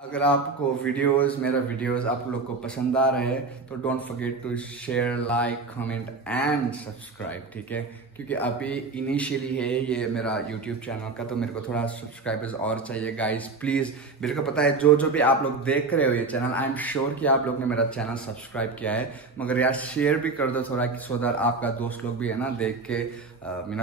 अगर आपको मेरा वीडियोस आप लोग को पसंद आ रहे हैं तो don't forget to share, like, comment and subscribe, ठीक है। क्योंकि अभी इनिशियली है ये मेरा यूट्यूब चैनल का, तो मेरे को थोड़ा सब्सक्राइबर्स और चाहिए गाइस प्लीज़। मेरे को पता है जो भी आप लोग देख रहे हो ये चैनल, आई एम श्योर कि आप लोग ने मेरा चैनल सब्सक्राइब किया है, मगर यार शेयर भी कर दो थोड़ा, कि सो दैट आपका दोस्त लोग भी है ना देख के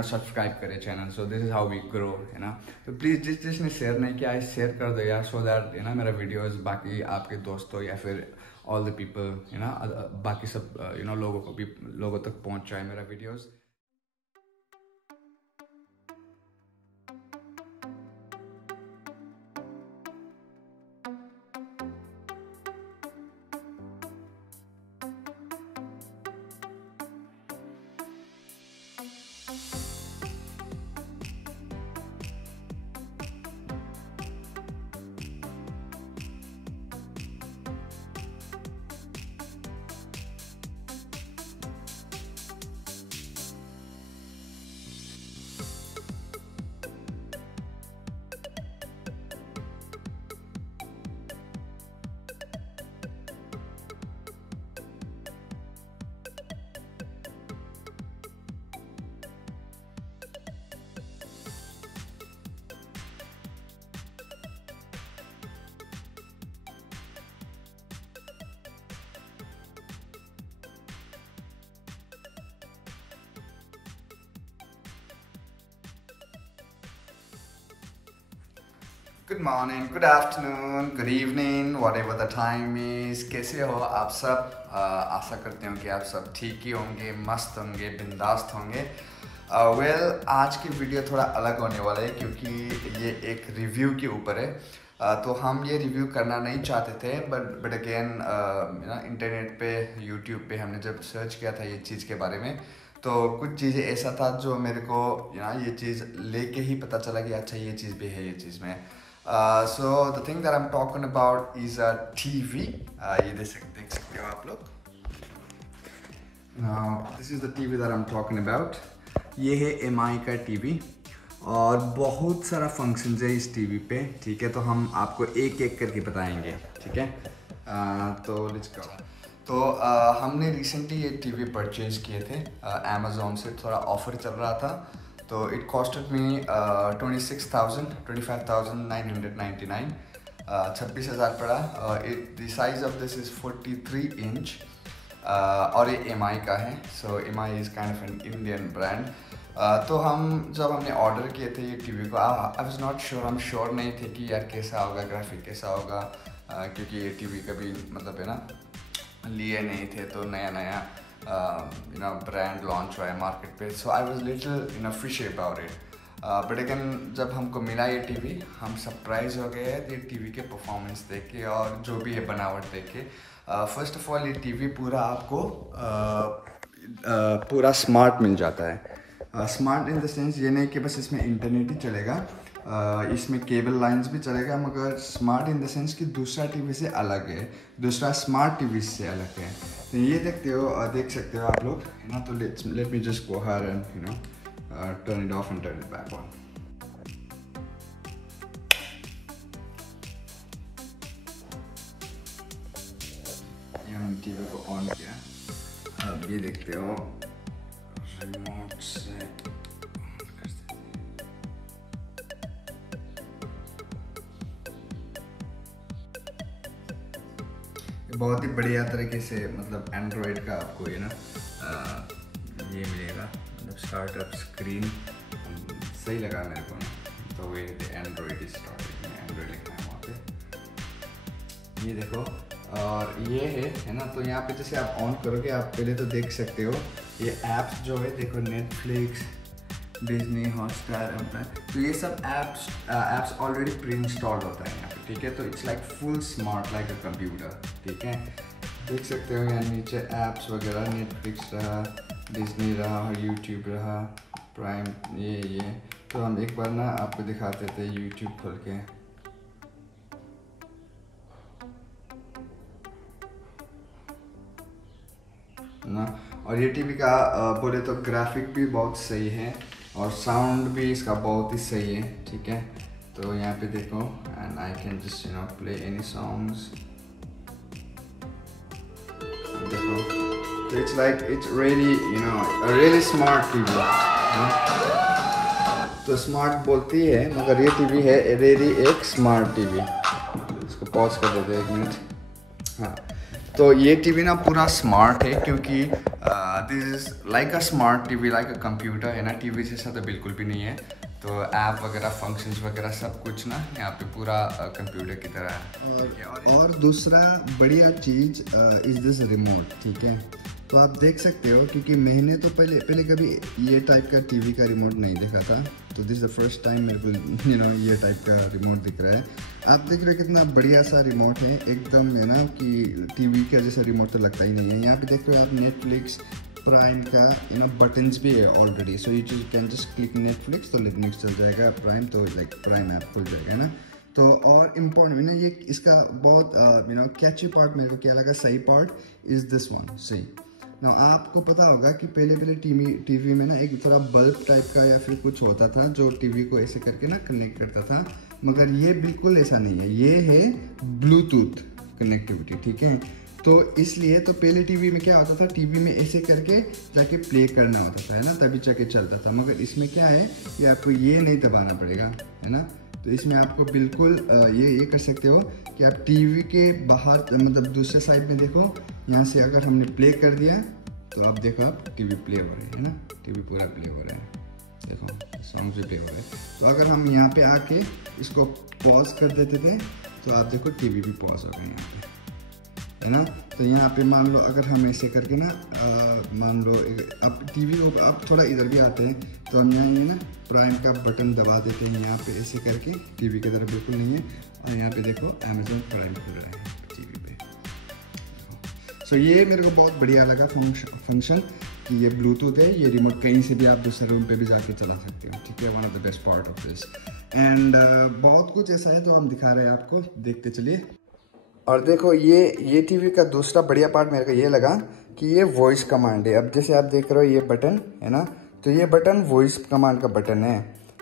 सब्सक्राइब करे channel. So this is how we grow, है ना। तो प्लीज़ जिसने शेयर नहीं किया है शेयर कर दो यार, सो दैट है ना मेरा वीडियोस बाकी आपके दोस्तों या फिर ऑल द पीपल है ना, बाकी सब लोगों तक पहुंच जाए मेरा videos. Good morning, good afternoon, good evening, what ever the time is. कैसे हो आप सब? आशा करते हो कि आप सब ठीक ही होंगे, मस्त होंगे, बिंदास्त होंगे। आज की वीडियो थोड़ा अलग होने वाला है क्योंकि ये एक रिव्यू के ऊपर है। तो हम ये रिव्यू करना नहीं चाहते थे, बट अगेन इंटरनेट पे, यूट्यूब पे हमने जब सर्च किया था ये चीज़ के बारे में, तो कुछ चीज़ें ऐसा था जो मेरे को ये चीज़ लेके ही पता चला कि अच्छा ये चीज़ भी है ये चीज़ में। So the thing that I'm talking about is a TV. ये देख सकते हो आप लोग। Now this is the TV that I'm talking about. ये है MI का TV और बहुत सारा फंक्शंस है इस टीवी पे, ठीक है। तो हम आपको एक एक करके बताएंगे, ठीक है। तो लेट्स गो। तो हमने रिसेंटली ये टीवी परचेज किए थे अमेज़ॉन से, थोड़ा ऑफर चल रहा था, तो इट कॉस्टेड मी 25,999, 26,000 पड़ा। The size of this is 43 inch और ये MI का है। सो MI is kind of an Indian brand. तो जब हमने ऑर्डर किए थे ये टीवी को, आई वाज नॉट श्योर, हम श्योर नहीं थे कि यार कैसा होगा, ग्राफिक कैसा होगा, क्योंकि ये टीवी कभी मतलब है ना लिए नहीं थे, तो नया ब्रांड लॉन्च हुआ है मार्केट पे। So I was little fishy about it, but again जब हमको मिला ये टीवी, हम सरप्राइज हो गए ये टीवी के परफॉर्मेंस देख के और जो भी है बनावट देख के। फर्स्ट ऑफ ऑल ये टीवी पूरा आपको पूरा स्मार्ट मिल जाता है। स्मार्ट इन द सेंस ये नहीं कि बस इसमें इंटरनेट ही चलेगा, इसमें केबल लाइंस भी चलेगा, मगर स्मार्ट इन द सेंस कि दूसरा टीवी से अलग है, दूसरा स्मार्ट टीवी से अलग है। तो ये देख सकते हो आप लोग, है ना। तो let me just go ahead and turn it of and turn it back on. ये हमने टीवी को ऑन किया, अब ये देखते हो रिमोट से बहुत ही बढ़िया तरीके से, मतलब एंड्रॉयड का आपको ये ये मिलेगा, मतलब स्टार्टअप स्क्रीन सही लगा मेरे को ना। तो वे एंड्रॉयड स्टार्ट एंड्रॉयड लिखना है वहाँ पे, ये देखो। और ये है ना। तो यहाँ पे जैसे आप ऑन करोगे, आप पहले तो देख सकते हो ये ऐप्स जो है, देखो नेटफ्लिक्स, डिज्नी, हॉटस्टार, तो ये सब ऐप्स ऑलरेडी प्री इंस्टॉल्ड होता है यहाँ पे, ठीक है। तो it's like full smart like a computer, ठीक है। देख सकते हो यहाँ नीचे ऐप्स वगैरह, नेटफ्लिक्स रहा, डिज्नी रहा, यूट्यूब रहा, प्राइम, ये। तो हम एक बार ना आपको दिखाते थे यूट्यूब खोल के ना। और ये टीवी का बोले तो ग्राफिक भी बहुत सही है और साउंड भी इसका बहुत ही सही है, ठीक है। तो यहाँ पे देखो and I can just play any songs. So it's like it's really a really smart TV. तो स्मार्ट बोलती है मगर ये टीवी है really एक स्मार्ट टीवी. इसको पॉज कर देते हैं 1 मिनट. हाँ, तो ये टीवी ना पूरा स्मार्ट है क्योंकि this is like a smart TV, like a computer है ना. टीवी जैसा तो बिल्कुल भी नहीं है. तो ऐप वगैरह, फंक्शंस वगैरह सब कुछ ना यहाँ पे पूरा कंप्यूटर की तरह है. और दूसरा बढ़िया चीज़ इज़ दिस रिमोट. ठीक है, तो आप देख सकते हो क्योंकि मैंने तो पहले कभी ये टाइप का टीवी का रिमोट नहीं देखा था. तो दिस द फर्स्ट टाइम मेरे को ये टाइप का रिमोट दिख रहा है. आप देख रहे हो कितना बढ़िया सा रिमोट है एकदम, है ना, कि टीवी का जैसा रिमोट तो लगता ही नहीं है. यहाँ पे देख रहे हो आप नेटफ्लिक्स, प्राइम का बटन्स भी है already. So you can just click Netflix तो नेटफ्लिक्स चल जाएगा. प्राइम तो लाइक प्राइम ऐप खुल जाएगा, है ना. तो और इम्पोर्टेंट ना ये इसका बहुत कैची पार्ट मेरे को क्या लगा, सही पार्ट इज़ दिस वन. सही ना, आपको पता होगा कि पहले टीवी में ना एक थोड़ा बल्ब टाइप का या फिर कुछ होता था जो टीवी को ऐसे करके ना कनेक्ट करता था, मगर ये बिल्कुल ऐसा नहीं है. ये है ब्लूटूथ कनेक्टिविटी. ठीक है, तो इसलिए तो पहले टीवी में क्या होता था, टीवी में ऐसे करके जाके प्ले करना होता था, है ना, तभी जाके चलता था. मगर इसमें क्या है, ये आपको ये नहीं दबाना पड़ेगा, है ना. तो इसमें आपको बिल्कुल ये कर सकते हो कि आप टीवी के बाहर मतलब दूसरे साइड में देखो, यहाँ से अगर हमने प्ले कर दिया तो आप देखो आप टीवी प्ले हो रहा है ना. टीवी पूरा प्ले हो रहा है, देखो सॉन्ग भी प्ले हो रहा है. तो अगर हम यहाँ पे आके इसको पॉज कर देते थे तो आप देखो टीवी भी पॉज हो गया यहाँ पे, है ना. तो यहाँ पे मान लो अगर हम ऐसे करके ना मान लो अब टीवी को आप थोड़ा इधर भी आते हैं तो हम यहाँ ना प्राइम का बटन दबा देते हैं यहाँ पे ऐसे करके. टीवी की तरफ बिल्कुल नहीं है. और यहाँ पे देखो अमेजोन प्राइम खुल रहा है टीवी पे. सो ये मेरे को बहुत बढ़िया लगा फंक्शन कि ये ब्लूटूथ है. ये रिमोट कहीं से भी आप दूसरे रूम पे भी जाके चला सकते हो. ठीक है, one of the best part of this. And बहुत कुछ ऐसा है तो हम दिखा रहे हैं आपको, देखते चलिए. और देखो ये टीवी का दूसरा बढ़िया पार्ट मेरे को ये लगा कि ये वॉइस कमांड है. अब जैसे आप देख रहे हो ये बटन है ना, तो ये बटन वॉइस कमांड का बटन है.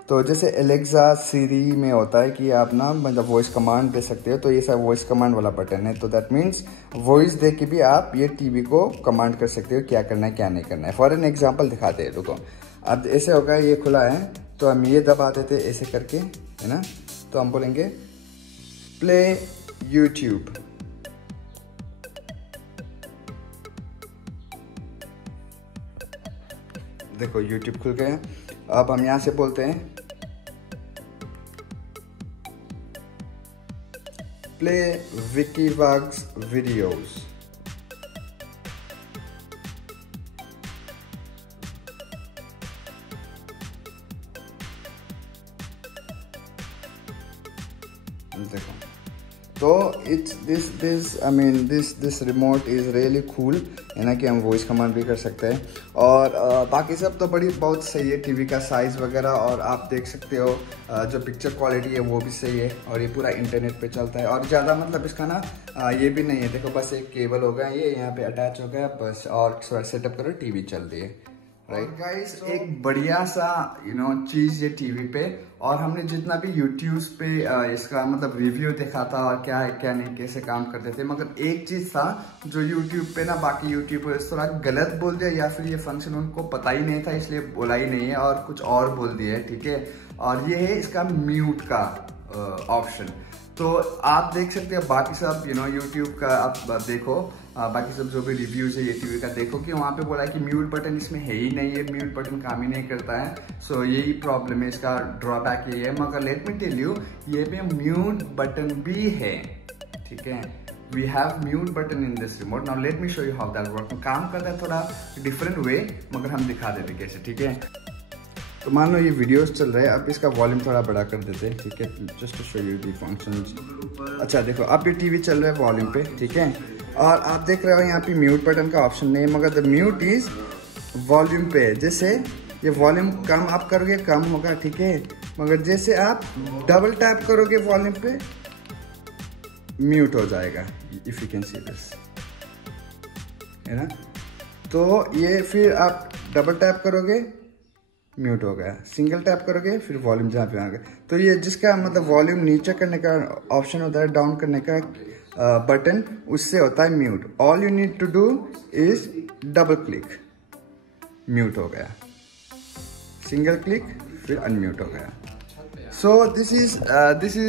तो जैसे एलेक्सा, सीरी में होता है कि आप ना मतलब वॉइस कमांड दे सकते हो, तो ये सब वॉइस कमांड वाला बटन है. तो दैट मीन्स वॉइस दे के भी आप ये टीवी को कमांड कर सकते हो क्या करना है क्या नहीं करना है. फॉर एन एग्जाम्पल दिखाते हैं लोगों. अब ऐसे होगा, ये खुला है तो हम ये दबा देते ऐसे करके, है ना. तो हम बोलेंगे प्ले यूट्यूब. देखो यूट्यूब खुल गया. अब हम यहाँ से बोलते हैं प्ले विकीवाग्स वीडियोस. देखो तो it's this remote is really cool, है ना, कि हम वॉइस कमांड भी कर सकते हैं. और बाकी सब तो बहुत सही है. टीवी का साइज़ वगैरह और आप देख सकते हो जो पिक्चर क्वालिटी है वो भी सही है. और ये पूरा इंटरनेट पे चलता है. और ज़्यादा मतलब इसका ना ये भी नहीं है. देखो बस एक केबल होगा, ये यहाँ पे अटैच हो गया बस, और सेटअप करो टीवी चल रही है. राइट गाइस, एक बढ़िया सा चीज़ ये टीवी पे. और हमने जितना भी यूट्यूब पे इसका मतलब रिव्यू देखा था और क्या है क्या नहीं कैसे काम करते थे, मगर एक चीज़ था जो यूट्यूब पे ना बाकी यूट्यूबर्स थोड़ा गलत बोल दिया, या फिर ये फंक्शन उनको पता ही नहीं था इसलिए बोला ही नहीं है और कुछ और बोल दिया है. ठीक है, और ये है इसका म्यूट का ऑप्शन. तो आप देख सकते हैं बाकी सब यूट्यूब का आप देखो, बाकी सब जो भी रिव्यूज़ है ये टीवी का देखो कि वहाँ पे बोला है कि म्यूट बटन इसमें है ही नहीं है, म्यूट बटन काम ही नहीं करता है. सो यही प्रॉब्लम है, इसका ड्रॉबैक ये है. मगर लेट मी टेल यू, ये पे म्यूट बटन भी है. ठीक है, we have mute button in this remote. Now let me show you how that work. काम करता है थोड़ा डिफरेंट वे, मगर हम दिखा देते कैसे. ठीक है, तो मान लो ये वीडियोस चल रहे हैं. अब इसका वॉल्यूम थोड़ा बड़ा कर देते हैं. ठीक है, just to show you the functions. अच्छा देखो, अब ये टीवी चल रहा है वॉल्यूम पे. ठीक है, और आप देख रहे हो यहाँ पे म्यूट बटन का ऑप्शन नहीं है, मगर द म्यूट इज वॉल्यूम पे. जैसे ये वॉल्यूम कम आप करोगे कम होगा. ठीक है, मगर जैसे आप डबल टैप करोगे वॉल्यूम पे म्यूट हो जाएगा. If you can see this, है ना. तो ये फिर आप डबल टैप करोगे म्यूट हो गया। सिंगल टैप करोगे फिर वॉल्यूम जहाँ पे आ गया। तो ये जिसका मतलब वॉल्यूम नीचे करने का ऑप्शन होता है, डाउन करने का बटन, उससे होता है mute. All you need to do is double click, mute हो गया। सिंगल क्लिक फिर अनम्यूट हो गया। So this is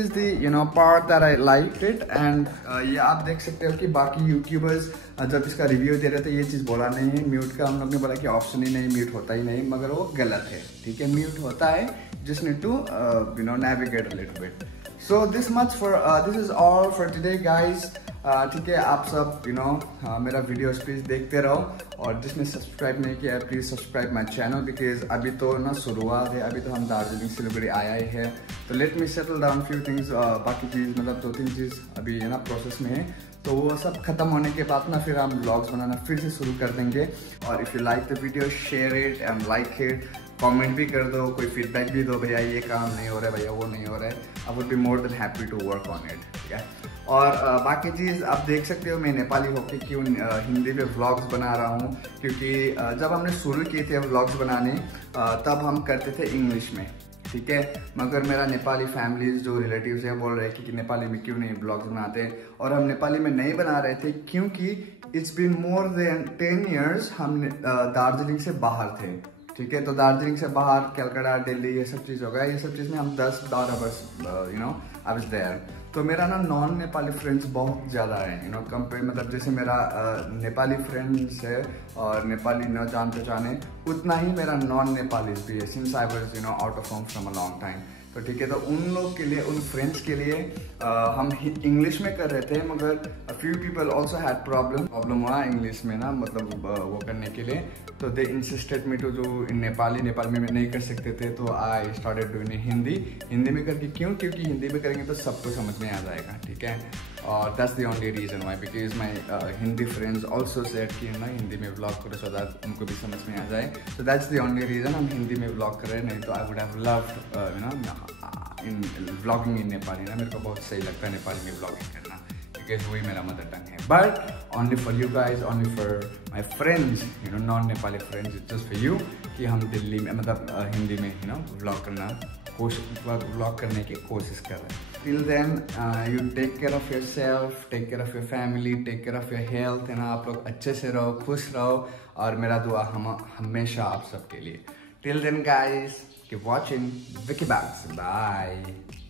the part that I liked it, and ये आप देख सकते हो कि बाकी यूट्यूबर्स जब इसका रिव्यू दे रहे थे ये चीज़ बोला नहीं है म्यूट का। हम लोग ने बोला कि ऑप्शन ही नहीं, म्यूट होता ही नहीं, मगर वो गलत है। ठीक है, म्यूट होता है, just need to navigate a little bit. So this is all for today guys. ठीक है, आप सब मेरा वीडियोस प्लीज़ देखते रहो, और जिसने सब्सक्राइब नहीं किया please subscribe my channel, because अभी तो ना शुरुआत है, अभी तो हम दार्जिलिंग सिलीगुड़ी आए है। तो let me settle down few things, बाकी चीज़ मतलब 2-3 चीज़ अभी प्रोसेस में है। तो वो सब खत्म होने के बाद ना फिर हम व्लॉग्स बनाना फिर से शुरू कर देंगे। और if you like the video share it and like it, comment भी कर दो, कोई फीडबैक भी दो, भैया ये काम नहीं हो रहा है, भैया वो नहीं हो रहा है। I would be more than happy to work on it. ठीक है, और बाकी चीज़ आप देख सकते हो मैं नेपाली होके क्यों हिंदी में व्लॉग्स बना रहा हूँ, क्योंकि जब हमने शुरू किए थे व्लॉग्स बनाने तब हम करते थे इंग्लिश में। ठीक है, मगर मेरा नेपाली फैमिलीज जो रिलेटिव्स हैं बोल रहे थे कि नेपाली में क्यों नहीं ब्लॉग्स बनाते, और हम नेपाली में नहीं बना रहे थे क्योंकि it's been more than 10 years हम दार्जिलिंग से बाहर थे। ठीक है, तो दार्जिलिंग से बाहर कलकत्ता, दिल्ली, ये सब चीज़ हो गया। ये सब चीज़ में हम 10-12 वर्ष आई वाज देयर। तो मेरा ना नॉन नेपाली फ्रेंड्स बहुत ज़्यादा है कंपेयर, मतलब जैसे मेरा नेपाली फ्रेंड्स है और नेपाली न जान पहचाने, उतना ही मेरा नॉन नेपाली भी है, since I was out of home from a long time. तो ठीक है, तो उन लोग के लिए, उन फ्रेंड्स के लिए हम इंग्लिश में कर रहे थे, मगर few people also had problem हुआ इंग्लिश में ना, मतलब वो करने के लिए। तो they insisted me to do in Nepali में नहीं कर सकते थे, तो आई स्टार्टेड डूइंग हिंदी में करके। क्यों? क्योंकि हिंदी में करेंगे तो सबको समझ में आ जाएगा। ठीक है, और that's the only reason why, because my Hindi friends also said कि ना हिंदी में व्लॉग करो सो दैट उनको भी समझ में आ जाए। तो दैट्स द ओनली रीज़न हम हिंदी में व्लॉग कर रहे हैं। नहीं तो I would have loved in vlogging in Nepali ना, मेरे को बहुत सही लगता है नेपाली में व्लॉगिंग करना, बिकॉज वही मेरा मदर टंग है। But only for you guys, only for my friends non Nepali friends, it's just for you कि हम दिल्ली में मतलब हिंदी में व्लॉग करने की कोशिश कर रहे हैं। Till then you take care of yourself, take care of your family, take care of your health, है ना। आप लोग अच्छे से रहो, खुश रहो, और मेरा दुआ हमेशा आप सबके लिए। Till then guys, keep watching Vicky Bags. Bye.